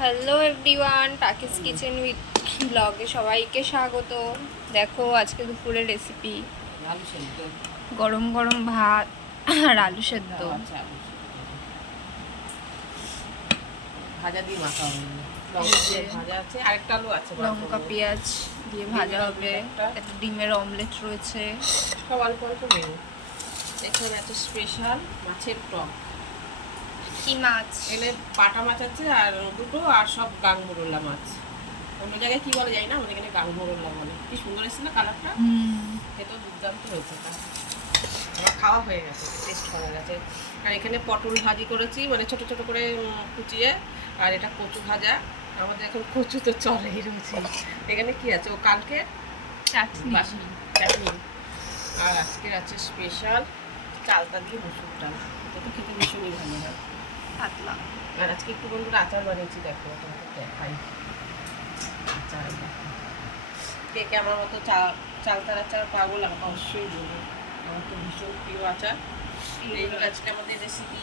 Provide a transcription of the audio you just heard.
Hello everyone, টাকিস kitchen with ব্লগে সবাইকে স্বাগত। দেখো আজকে দুপুরের রেসিপি আলু সেদ্ধ গরম গরম ভাত আর আলু সেদ্ধ। আচ্ছা, আলু সেদ্ধ ভাজা দিয়ে মাখা হবে। এই লঙ্কা যে দিয়ে ভাজা আছে, আরেকটা আলু আছে লঙ্কা পেঁয়াজ দিয়ে ভাজা হবে, একটা একটা ডিমের অমলেট রয়েছে। সব অল্প অল্প মেনু। এখানে আছে স্পেশাল মাছের টক। কি মাছ? এখানে বাটা মাছ আছে আর দুটো, আর সব গাংমোরলা মাছ। অন্য জায়গায় কি বলে জানি না, আমাদের এখানে গাংমোরলা বলে। কি সুন্দর এসেছে না কালারটা, খেতেও দুর্দান্ত হয়েছে। আমার খাওয়া হয়ে গেছে, টেস্ট করা গেছে। আর এখানে পটল ভাজি করেছি, মানে ছোট ছোট করে কুচিয়ে। আর এটা কচু ভাজা। আমাদের এখন কচু তো চলেই রয়েছে। এখানে কি আছে, ও কালকে চাটনি। চাটনি। আর আজকের আছে স্পেশাল চালতা দিয়ে মসুর ডাল। এটা তো খেতে ভীষণই ভালো হয়। পাতলা। আর আজকে একটু বন্ধুরা আচার বানিয়েছি, দেখো তোমাকে দেখাই। আচার দেখো, কে কে আমার মতো চালতার আচার পাগল আমাকে অবশ্যই বলবো। আমার তো ভীষণ প্রিয় আচার। এই হলো আজকে আমাদের রেসিপি।